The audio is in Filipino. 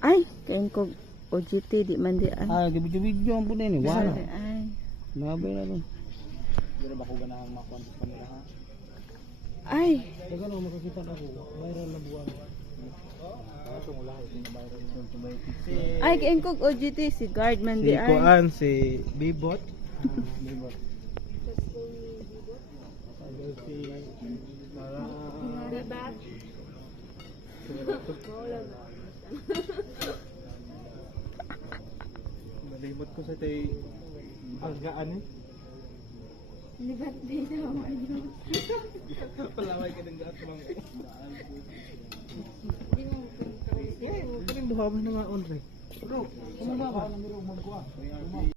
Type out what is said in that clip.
kain ko OGT di man di ay. Ah, di video-video ang punin eh. Wala. Ay. Nabay na rin. Pero ba ko ganahan makuha pa nila ha? Ay, Dagan ako makakita. Viral na buwan. Ko tinabayran sa automatic. Si ay kain ko OGT si guard man di si ay. Kuan si Bibot. Bibot. Si para Nalimot ko sa tay paggaan eh. Libat di daw ano. Palaway ka ng gat mga. Yeah, pero duha man nga on re. Bro, ano ba ka?